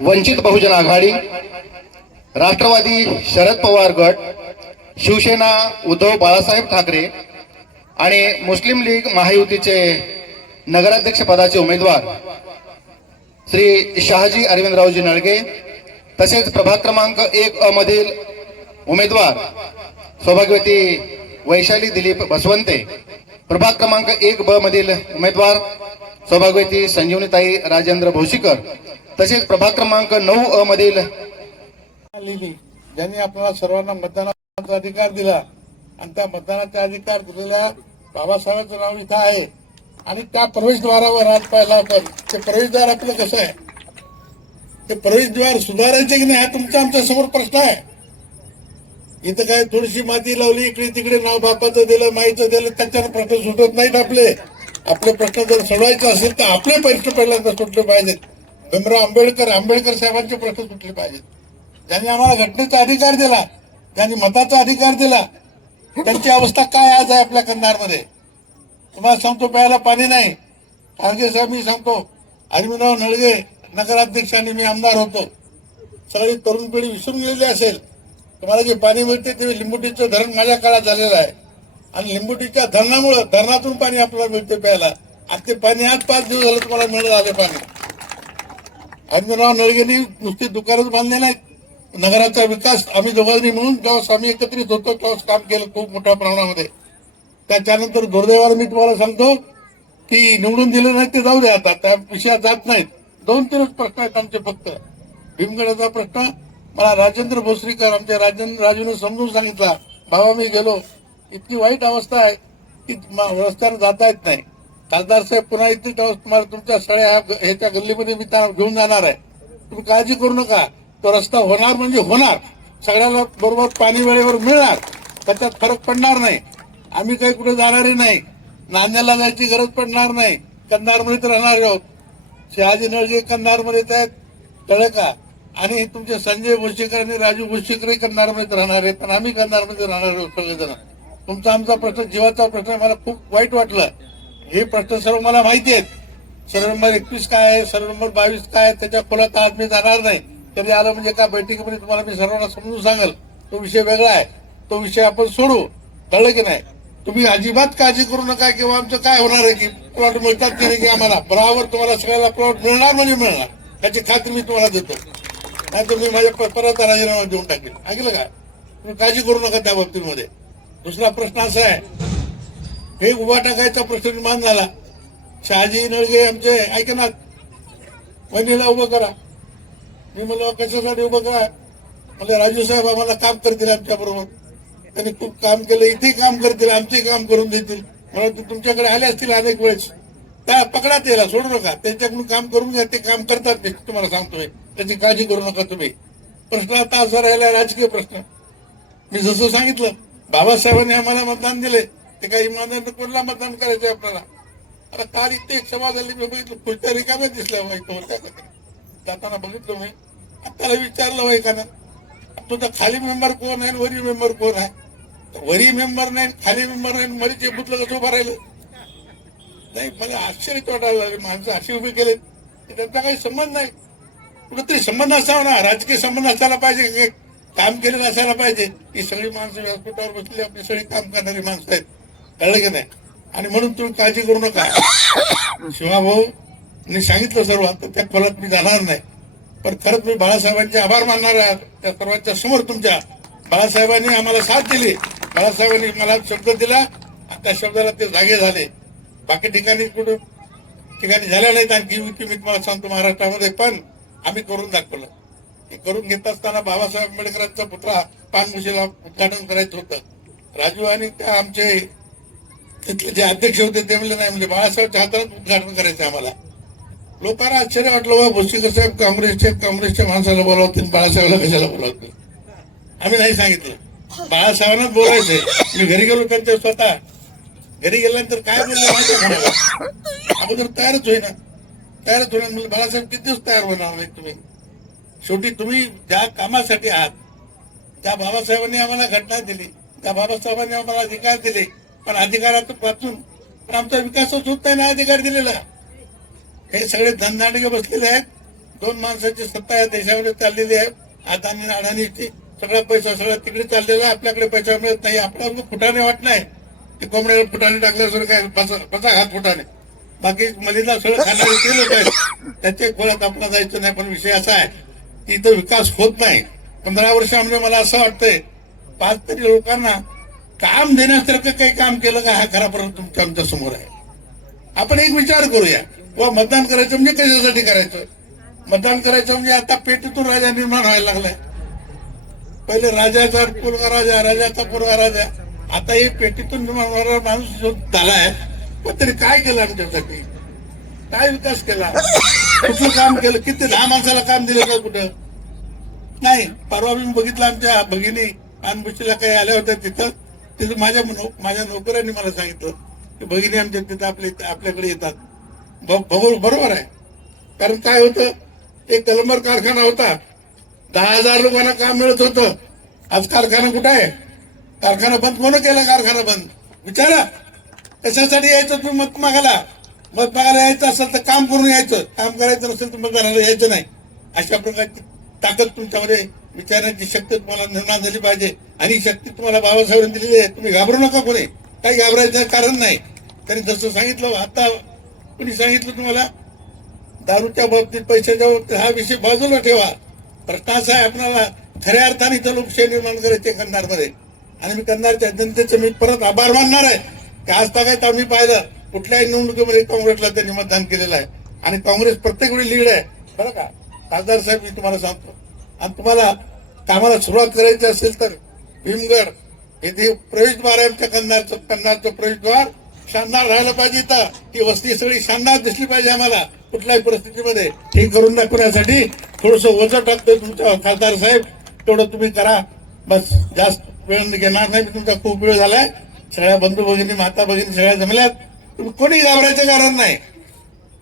वंचित बहुजन आघाडी राष्ट्रवादी शरद पवार गट शिवसेना उद्धव बाळासाहेब ठाकरे आणि मुस्लिम लीग महायुतीचे नगराध्यक्ष पदाचे उमेदवार श्री शहाजी अरविंदरावजी नळगे तसेच प्रभाग क्रमांक एक अ मधील उमेदवार सौभाग्यवती वैशाली दिलीप बसवंते प्रभाग क्रमांक एक ब मधील उमेदवार सौभाग्यवती संजीवनीताई राजेंद्र भोसीकर तसेच प्रभाग क्रमांक नऊ अ मधील लिहिली. ज्यांनी आपल्याला सर्वांना मतदानाचा अधिकार दिला आणि त्या मतदानाचा अधिकार दिलेल्या बाबासाहेबांचं नाव इथं आहे. आणि त्या प्रवेशद्वारावर हात पाहिला आपण ते प्रवेशद्वार आपलं कसं आहे? ते प्रवेशद्वार सुधारायचे की नाही हा तुमचा आमच्यासमोर प्रश्न आहे. इथं काय थोडीशी माती लावली इकडे तिकडे नाव बापाचं दिलं माईचं दिलं त्याच्यावर प्रश्न सुटत नाहीत आपले. आपले प्रश्न जर सोडवायचे असेल तर आपले प्रश्न पहिल्यांदा सुटले पाहिजेत. भीमराव आंबेडकर आंबेडकर साहेबांचे प्रश्न सुटले पाहिजेत? ज्यांनी आम्हाला घटनेचा अधिकार दिला त्यांनी मताचा अधिकार दिला त्यांची अवस्था काय आज आहे आपल्या कंधारमध्ये? तुम्हाला सांगतो प्यायला पाणी नाही. खारगे साहेब मी सांगतो अरविंदराव नळगे नगराध्यक्षांनी मी आमदार होतो. सगळी तरुण पिढी विसरून गेलेली असेल. तुम्हाला जे पाणी मिळते ते लिंबुटीचं धरण माझ्या काळात झालेलं आहे. आणि लिंबुटीच्या धरणामुळं धरणातून पाणी आपल्याला मिळते प्यायला. आणि ते पाणी आज पाच दिवस झालं तुम्हाला मिळत आले पाणी. अरविंदराव नळगेनी नुसती दुकानच बांधले नाहीत. नगराचा विकास आम्ही दोघांनी म्हणून जेव्हा आम्ही एकत्रित होतो तेव्हाच काम केलं खूप मोठ्या प्रमाणामध्ये. त्याच्यानंतर दुर्दैवाला मी तुम्हाला सांगतो की निवडून दिलं नाही ते जाऊ दे आता त्या विषयात जात नाहीत. दोन तीनच प्रश्न आहेत आमचे फक्त. भीमगडाचा प्रश्न मला राजेंद्र भोसरीकर आमच्या राजेंद्र राजूने समजून सांगितला बाबा मी गेलो. इतकी वाईट अवस्था आहे की रस्त्यावर जाता येत नाही. खासदार साहेब पुन्हा इथे तुम्हाला तुमच्या सगळ्या ह्याच्या गल्लीमध्ये मी त्यांना घेऊन जाणार आहे. तुम्ही काळजी करू नका. तो रस्ता होणार म्हणजे होणार. सगळ्याला बरोबर पाणी वेळेवर मिळणार. त्याच्यात फरक पडणार नाही. आम्ही काही कुठे जाणारही नाही. नांद्याला जायची गरज पडणार नाही. कंधारमध्येच राहणार आहोत. शहाजी नळजे कंधारमध्ये आहेत तळका आणि तुमचे संजय भोसेकर आणि राजू भोसेकरही कंधारमध्येच राहणार आहेत. पण आम्ही कंधारमध्ये राहणार आहोत सगळेजण. तुमचा आमचा प्रश्न जीवाचा प्रश्न आहे. मला खूप वाईट वाटलं. हे प्रश्न सर्व मला माहिती आहेत. सर्व नंबर एकवीस काय आहे सर्व नंबर बावीस काय आहे त्याच्या खोलात आज मी जाणार नाही. तरी आलं म्हणजे का बैठकीमध्ये तुम्हाला मी सर्वांना समजून सांगेल. तो विषय वेगळा आहे. तो विषय आपण सोडू. कळलं की नाही? तुम्ही अजिबात काळजी करू नका किंवा आमचं काय होणार आहे की प्लॉट मिळतात की नाही की आम्हाला? बरोबर तुम्हाला सगळ्याला प्लॉट मिळणार म्हणजे मिळणार. त्याची खात्री मी तुम्हाला देतो. नाही तर मी माझ्या परत राजीनामा देऊन टाकेल. ऐकलं का? तुम्ही काळजी करू नका त्या बाबतीमध्ये. दुसरा प्रश्न असा आहे. हे उभा टाकायचा प्रश्न निर्माण झाला. शहाजी नळगे आमचे ऐकणार वहिनीला उभं करा. मी म्हणलं कशासाठी उभं करा? म्हणजे राजू साहेब आम्हाला काम करतील आमच्या बरोबर. त्यांनी खूप काम केलं इथे काम करतील आमचे काम करून देतील. मला ते तुमच्याकडे आले असतील अनेक वेळेस. त्या पकडा त्याला सोडू नका. त्यांच्याकडून काम करून घ्या ते काम करतात मी तुम्हाला सांगतोय त्याची काळजी करू नका तुम्ही. प्रश्न आता असा राहिला राजकीय प्रश्न. मी जसं सांगितलं बाबासाहेबांनी आम्हाला मतदान दिले. ते काही इमानदार कोणाला मतदान करायचं आपल्याला? आता काल इथे एक सभा झाली मी बघितलं खुर्च्या रिकाम्या दिसल्या व्हायचं जाताना बघितलं मी. त्याला विचारलं व्हाय का तुझा खाली मेंबर कोण आहे वरी मेंबर कोण आहे? वरी मेंबर नाही खाली मेंबर नाही मरीचे बुतलं कसं उभं राहिलं? नाही मला आश्चर्य वाटायला लागले. माणसं अशी उभी केले त्यांचा काही संबंध नाही. कुठेतरी संबंध असावा ना. राजकीय संबंध असायला पाहिजे. काम केलेलं असायला पाहिजे. ही सगळी माणसं व्यासपीठावर बसली आपली सगळी काम करणारी माणसं आहेत. कळलं की नाही? आणि म्हणून तुम्ही काळजी करू नका. शिवाभाऊ मी सांगितलं सर्व तर त्या खोलात मी जाणार नाही. पण खरंच मी बाळासाहेबांचे आभार मानणार आहे. त्या सर्वांच्या समोर तुमच्या बाळासाहेबांनी आम्हाला साथ दिली. बाळासाहेबांनी मला शब्द दिला. आणि त्या शब्दाला ते जागे झाले. बाकी ठिकाणी कुठं ठिकाणी झाल्या नाहीत आणखी. युती मी तुम्हाला सांगतो महाराष्ट्रामध्ये पण आम्ही करून दाखवलं. हे करून घेत असताना बाबासाहेब आंबेडकरांचा पुतळा पानमुशीला उद्घाटन करायचं होतं. राजू आणि त्या आमचे तिथले जे अध्यक्ष होते ते म्हणले नाही म्हणजे बाळासाहेबच्या हातात उद्घाटन करायचं आम्हाला. लोकांना आश्चर्य वाटलं बा भोसीकर साहेब काँग्रेसचे काँग्रेसच्या माणसाला बोलावतील बाळासाहेबला कशाला बोलावतील आम्ही नाही सांगितलं. बाळासाहेबांनाच बोलायचंय. मी घरी गेलो त्यांच्या स्वतः. घरी गेल्यानंतर काय बोलले माहिती अगोदर तयारच होईना. तयारच होईना. म्हणजे बाळासाहेब किती दिवस तयार होणार नाही तुम्ही? शेवटी तुम्ही ज्या कामासाठी आहात त्या बाबासाहेबांनी आम्हाला घटना दिली. त्या बाबासाहेबांनी आम्हाला अधिकार दिले. पण अधिकारातून वाचून पण आमचा विकासच होत नाही ना अधिकार दिलेला. हे सगळे धनदांडगे बसलेले आहेत. दोन माणसाची सत्ता या देशामध्ये चाललेली आहे. अदानी अडाणीची सगळा पैसा सगळा तिकडे चाललेला आहे आपल्याकडे पैसा मिळत नाही. आपल्याला फुटाने वाट नाही. ते कोंबड्याला फुटाने टाकल्यासर काय पचा हात फुटाने बाकी मलिदा सगळं खाणारे ते लोक आहेत. त्याच्या खोळ्यात आपल्याला जायचं नाही पण विषय असा आहे की इथं विकास होत नाही. पंधरा वर्षामध्ये मला असं वाटतंय पाच तरी लोकांना काम देण्यासारखं काही काम केलं का हा खरा प्रश्न तुमच्या आमच्यासमोर आहे. आपण एक विचार करूया. व मतदान करायचं म्हणजे कशासाठी करायचं? मतदान करायचं म्हणजे आता पेटीतून राजा निर्माण व्हायला लागलाय. पहिले राजाचा पोरगा राजा राजाचा पोरगा राजा. आता हे पेटीतून निर्माण होणारा माणूस जो झालाय पण तरी काय केलं आमच्यासाठी? काय विकास केला? कुठलं काम केलं? किती दहा माणसाला काम दिलं का कुठं? नाही परवा मी बघितलं आमच्या भगिनी अनबुशीला काही आल्या होत्या तिथं. तिथं माझ्या नो- माझ्या नोकऱ्यांनी मला सांगितलं की भगिनी आमच्या तिथं आपले आपल्याकडे येतात. ब- बरोबर आहे. कारण काय होतं एक कलंबर कारखाना होता. दहा हजार लोकांना काम मिळत होतं. आज कारखाना कुठं आहे? कारखाना बंद कोण केला कारखाना बंद? विचारा. कशासाठी यायचं तुम्ही मत मागायला? मत मागायला यायचं असेल तर काम करून यायचं. काम करायचं नसेल तर मतदानाला यायचं नाही. अशा प्रकारची ताकद तुमच्यामध्ये विचारण्याची शक्ती तुम्हाला निर्माण झाली पाहिजे. आणि शक्ती तुम्हाला बाबासाहेबांनी दिलेली आहे. तुम्ही घाबरू नका कोणी. काही घाबरायचं कारण नाही. त्यांनी जसं सांगितलं आता कुणी सांगितलं तुम्हाला दारूच्या बाबतीत पैशाच्या बाबतीत हा विषय बाजूला ठेवा. प्रश्न असा आहे आपल्याला खऱ्या अर्थाने इथं लोकशाही निर्माण करायचे कन्नारमध्ये आणि मी कन्नारच्या जनतेचे मी परत आभार मानणार आहे. की आज तागायत आम्ही पाहिलं कुठल्याही निवडणुकीमध्ये काँग्रेसला त्यांनी मतदान केलेलं आहे. आणि काँग्रेस प्रत्येक वेळी लीड आहे. बरं का? खासदार साहेब मी तुम्हाला सांगतो. आणि तुम्हाला कामाला सुरुवात करायची असेल तर भीमगड. येथे प्रवेशद्वार आहे आमच्या कन्नारचं कन्नारचं प्रवेशद्वार शानदार राहायला पाहिजे इथं. ही वस्ती सगळी शानदार दिसली पाहिजे आम्हाला कुठल्याही परिस्थितीमध्ये. हे करून दाखवण्यासाठी थोडस वजन टाकतोय तुमच्या खासदार साहेब. तेवढं तुम्ही करा. बस जास्त वेळ घेणार नाही. तुमचा खूप वेळ झालाय. सगळ्या बंधू भगिनी माता भगिनी सगळ्या जमल्यात. तुम्ही कोणी घाबरायचं कारण नाही.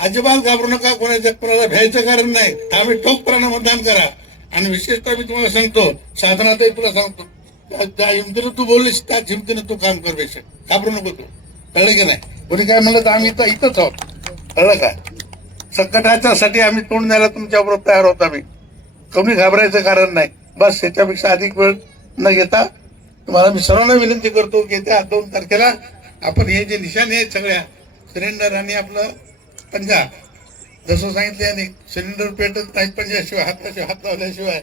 अजिबात घाबरू नका. कोणाच्या कोणाला भ्यायचं कारण नाही. आम्ही ठोकपणानं मतदान करा. आणि विशेषतः मी तुम्हाला सांगतो साधनातही तुला सांगतो. त्या- त्या हिमतीनं तू बोललीस त्याच हिमतीनं तू काम कर पेक्षा घाबरू नको तू. कळलं की नाही? कोणी काय म्हणलं तर आम्ही इथं इथंच आहोत. कळलं का? संकटाच्या साठी आम्ही तोंड द्यायला तुमच्याबरोबर तयार होत आम्ही. कमी घाबरायचं कारण नाही. बस याच्यापेक्षा अधिक वेळ न घेता तुम्हाला मी सर्वांना विनंती करतो की त्या दोन तारखेला आपण हे जे निशाणे आहेत सगळ्या सिलेंडर आणि आपलं पंजा जसं सांगितलं आणि सिलेंडर पेटत नाही पंजाशिवाय हाताशिवाय हात लावल्याशिवाय.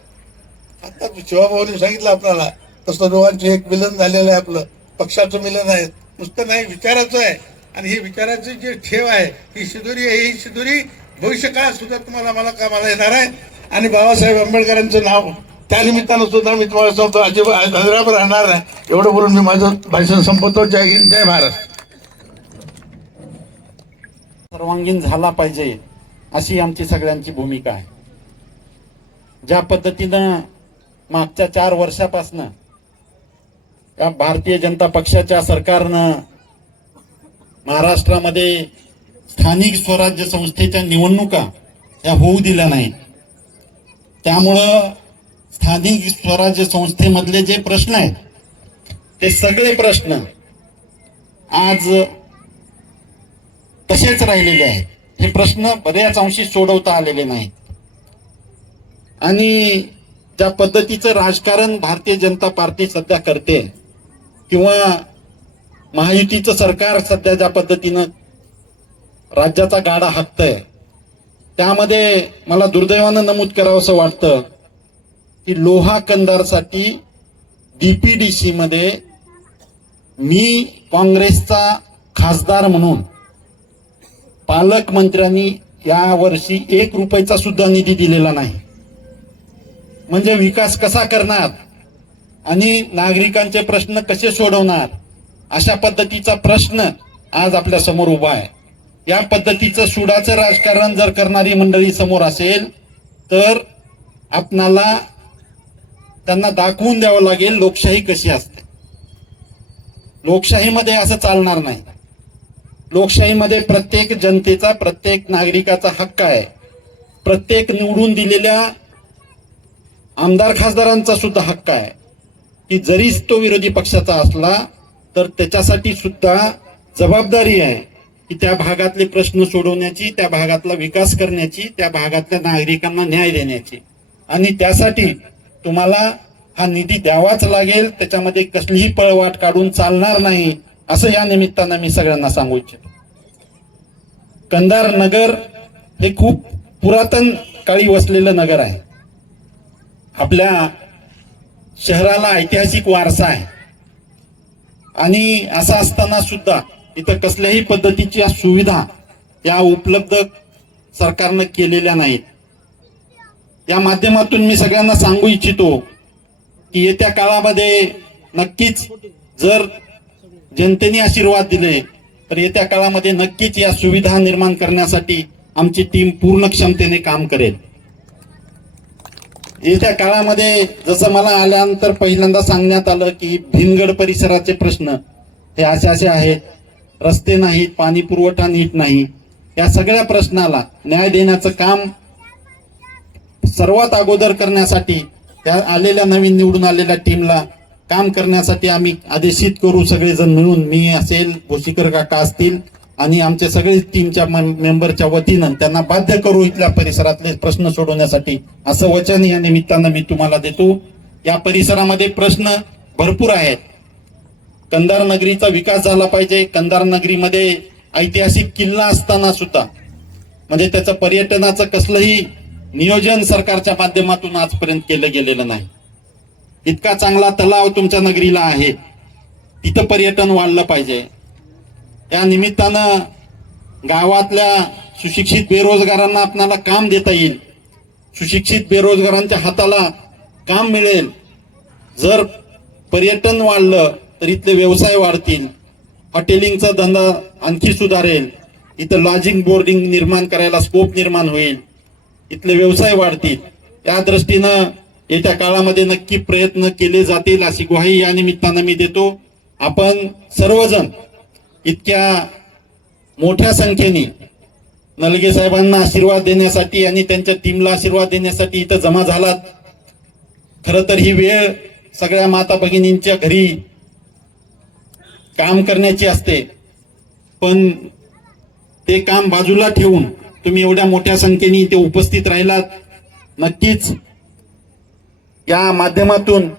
आता शिवाभाऊने सांगितलं आपल्याला. तसं दोघांचे एक मिलन झालेलं आहे आपलं. पक्षाचं मिलन आहे. नुसतं नाही विचाराचं आहे. आणि हे विचाराची जी ठेव आहे ही शिदोरी आहे ही शिदोरी भविष्य काळ सुद्धा तुम्हाला मला कामाला येणार आहे. आणि बाबासाहेब आंबेडकरांचं नाव त्या निमित्तानं सुद्धा मी तुम्हाला सांगतो अजिबात हजरावर राहणार नाही. एवढं बोलून मी माझं भाषण संपवतो. जय हिंद जय महाराष्ट्र सर्वांगीण झाला पाहिजे अशी आमची सगळ्यांची भूमिका आहे. ज्या पद्धतीनं मागच्या चार वर्षापासनं या भारतीय जनता पक्षाच्या सरकारनं महाराष्ट्रामध्ये स्थानिक स्वराज्य संस्थेच्या निवडणुका या होऊ दिल्या नाहीत. त्यामुळं स्थानिक स्वराज्य संस्थेमधले जे प्रश्न आहेत ते सगळे प्रश्न आज तसेच राहिलेले आहेत. हे प्रश्न बऱ्याच अंशी सोडवता आलेले नाहीत. आणि ज्या पद्धतीचं राजकारण भारतीय जनता पार्टी सध्या करते किंवा महायुतीचं सरकार सध्या ज्या पद्धतीनं राज्याचा गाडा हाकतंय त्यामध्ये मला दुर्दैवानं नमूद करावं असं वाटतं की लोहा कंदारसाठी डीपीडीसी मध्ये मी काँग्रेसचा खासदार म्हणून पालकमंत्र्यांनी यावर्षी एक रुपयाचा सुद्धा निधी दिलेला नाही. म्हणजे विकास कसा करणार? आणि नागरिकांचे प्रश्न कसे सोडवणार? अशा पद्धतीचा प्रश्न आज आपल्यासमोर उभा आहे. या पद्धतीचं सुडाचं राजकारण जर करणारी मंडळी समोर असेल तर आपणाला त्यांना दाखवून द्यावं लागेल लोकशाही कशी असते. लोकशाहीमध्ये असं चालणार नाही. लोकशाहीमध्ये प्रत्येक जनतेचा प्रत्येक नागरिकाचा हक्क आहे. प्रत्येक निवडून दिलेल्या आमदार खासदारांचा सुद्धा हक्क आहे. की जरीच तो विरोधी पक्षाचा असला तर त्याच्यासाठी सुद्धा जबाबदारी आहे की त्या भागातले प्रश्न सोडवण्याची त्या भागातला विकास करण्याची त्या भागातल्या नागरिकांना न्याय देण्याची. आणि त्यासाठी तुम्हाला हा निधी द्यावाच लागेल त्याच्यामध्ये कसलीही पळवाट काढून चालणार नाही असं या निमित्तानं मी सगळ्यांना सांगू इच्छितो. कंधार नगर हे खूप पुरातन काळी वसलेलं नगर आहे. आपल्या शहराला ऐतिहासिक वारसा आहे. आणि असं असताना सुद्धा इथं कसल्याही पद्धतीच्या सुविधा या उपलब्ध सरकारनं केलेल्या नाहीत. या माध्यमातून मी सगळ्यांना सांगू इच्छितो की येत्या काळामध्ये नक्कीच जर जनतेने आशीर्वाद दिले तर येत्या काळामध्ये नक्कीच या सुविधा निर्माण करण्यासाठी आमची टीम पूर्ण क्षमतेने काम करेल. येत्या काळामध्ये जसं मला आल्यानंतर पहिल्यांदा सांगण्यात आलं की भिनगड परिसराचे प्रश्न हे असे असे आहेत. रस्ते नाहीत पाणी पुरवठा नीट नाही. या सगळ्या प्रश्नाला न्याय देण्याचं काम सर्वात अगोदर करण्यासाठी त्या आलेल्या नवीन निवडून आलेल्या टीमला काम करण्यासाठी आम्ही आदेशित करू सगळेजण मिळून. मी असेल भोशीकर काका असतील आणि आमच्या सगळे टीमच्या मेंबरच्या वतीनं त्यांना बाध्य करू इथल्या परिसरातले प्रश्न सोडवण्यासाठी असं वचन या निमित्तानं मी तुम्हाला देतो. या परिसरामध्ये प्रश्न भरपूर आहेत. कंधार नगरीचा विकास झाला पाहिजे. कंदार नगरीमध्ये ऐतिहासिक किल्ला असताना सुद्धा म्हणजे त्याचं पर्यटनाचं कसलंही नियोजन सरकारच्या माध्यमातून आजपर्यंत केलं गेलेलं नाही. इतका चांगला तलाव तुमच्या नगरीला आहे. तिथं पर्यटन वाढलं पाहिजे. या निमित्तानं गावातल्या सुशिक्षित बेरोजगारांना आपणाला काम देता येईल. सुशिक्षित बेरोजगारांच्या हाताला काम मिळेल. जर पर्यटन वाढलं तर इथले व्यवसाय वाढतील. हॉटेलिंगचा धंदा आणखी सुधारेल. इथं लॉजिंग बोर्डिंग निर्माण करायला स्कोप निर्माण होईल. इथले व्यवसाय वाढतील. त्या दृष्टीनं येत्या काळामध्ये नक्की प्रयत्न केले जातील अशी ग्वाही या निमित्तानं मी देतो. आपण सर्वजण इतक्या मोठ्या संख्येने नलगे साहेबांना आशीर्वाद देण्यासाठी आणि त्यांच्या टीमला आशीर्वाद देण्यासाठी इथं जमा झालात. खरं तर ही वेळ सगळ्या माता भगिनींच्या घरी काम करण्याची असते. पण ते काम बाजूला ठेवून तुम्ही एवढ्या मोठ्या संख्येने इथे उपस्थित राहिलात. नक्कीच या माध्यमातून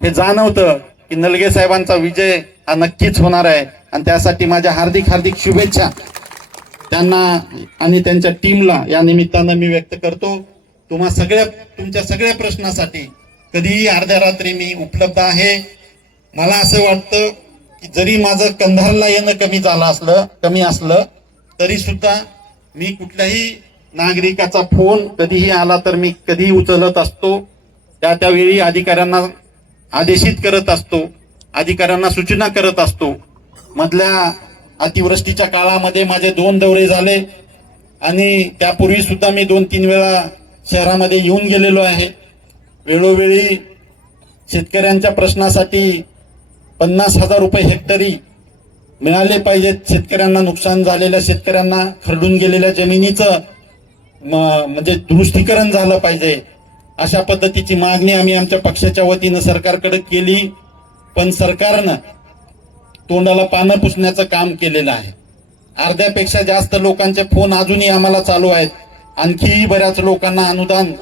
हे जाणवतं की नलगे साहेबांचा विजय हा नक्कीच होणार आहे. आणि त्यासाठी माझ्या हार्दिक हार्दिक शुभेच्छा. त्यांना आणि त्यांच्या टीमला या निमित्तानं मी व्यक्त करतो. तुम्हा सगळ्या तुमच्या सगळ्या प्रश्नासाठी कधीही अर्ध्या रात्री मी उपलब्ध आहे. मला असं वाटतं की जरी माझं कंधारला येणं कमी झालं असलं कमी असलं तरी सुद्धा मी कुठल्याही नागरिकाचा फोन कधीही आला तर मी कधीही उचलत असतो. त्या त्यावेळी अधिकाऱ्यांना आदेशित करत असतो. अधिकाऱ्यांना सूचना करत असतो. मधल्या अतिवृष्टीच्या काळामध्ये माझे दोन दौरे झाले आणि त्यापूर्वी सुद्धा मी दोन तीन वेळा शहरामध्ये येऊन गेलेलो आहे. वेळोवेळी शेतकऱ्यांच्या प्रश्नासाठी पन्नास हजार रुपये हेक्टरी मिळाले पाहिजेत. शेतकऱ्यांना नुकसान झालेल्या शेतकऱ्यांना खरडून गेलेल्या जमिनीचं म्हणजे दुरुस्तीकरण झालं पाहिजे. अशा पद्धतीची मागणी आम्ही आमच्या पक्षाच्या वतीनं सरकारकडे केली. पण सरकारनं तोंडाला पानं पुसण्याचं काम केलेलं आहे. अर्ध्यापेक्षा जास्त लोकांचे फोन अजूनही आम्हाला चालू आहेत. आणखीही बऱ्याच लोकांना अनुदान